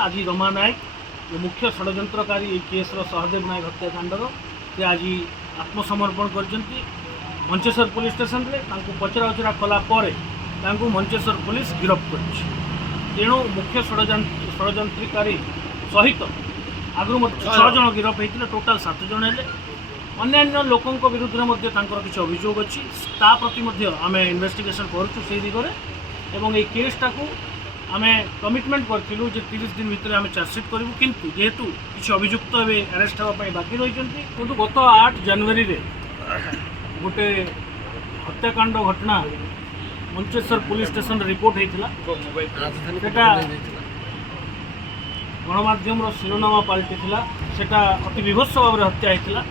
आज रमा नायक जो मुख्य षड्यंत्रकारी केस सहदेव नायक हत्याकांडर से आज आत्मसमर्पण कर मंचेश्वर पुलिस स्टेशन में पचरा उचरा कलापर मंचेश्वर पुलिस गिरफ्त कर तेणु मुख्य षड्यंत्रकारी सहित आगु 6 जन गिरफ्त होता टोटाल 7 जन है अन्य लोकों विरुद्ध में किसी अभियोग अच्छी प्रति आम इन्वेस्टिगेशन करुँ से दिगरे एवं ये केसटा को आम कमिटमेंट करूँ 30 दिन भितर आम चार्जसीट करूँ किंतु जेहेतु किसी अभियुक्त अरेस्ट होगापी बाकी रही किंतु गत 8 जनवरी गोटे हत्याकांड घटना मंचेश्वर पुलिस स्टेशन रिपोर्ट होता गणमाध्यम शिरोनामा पलटि सेटा अति विभत्स भाव में हत्या होता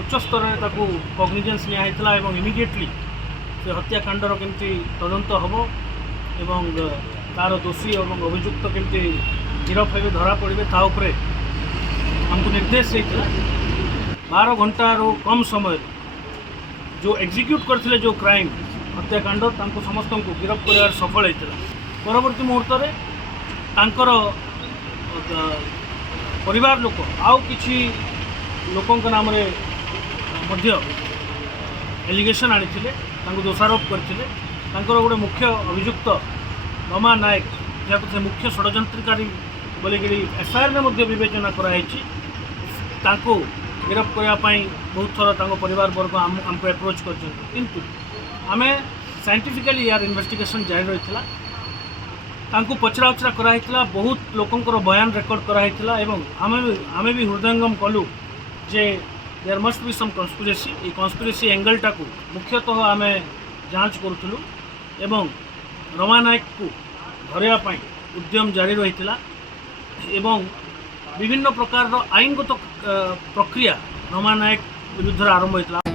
उच्चस्तर कग्निजेन्स निया इमिडिएटली से हत्याकांडर केमती तदंत हम एवं तार दोषी और अभियुक्त केमती गिरफ हे धरा पड़े ताऊपर आमको निर्देश होता 12 घंटार कम समय जो एग्जीक्यूट करते जो क्राइम हत्याकांड समस्त को गिरफ कर सफल होता परवर्ती मुहूर्त में परिवार लोक आउ किसी लोकों नाम एलिगेशन आनी दोषारोप करते गोटे मुख्य अभियुक्त रमा नायक जहाँ से मुख्य षड्यंत्रकारी बोलिकी एफआईआर में विवेचना कराई गिरफ्त करने बहुत थर परिवार वर्ग आमको एप्रोच कर आम साइंटिफिकली यार इन्वेस्टिगेशन जारी रही पचरा उचरा कराई बहुत लोकंर बयान रेकर्ड कराई आम भी हृदयंगम कलु जे there must be some conspiracy ये कन्स्पिरेसी एंगलटा को मुख्यतः आम जांच करूँ एवं रमा नायक को धरवाई उद्यम जारी रही एवं विभिन्न प्रकार आईनगत प्रक्रिया रमा नायक विरुद्ध आरंभ होता।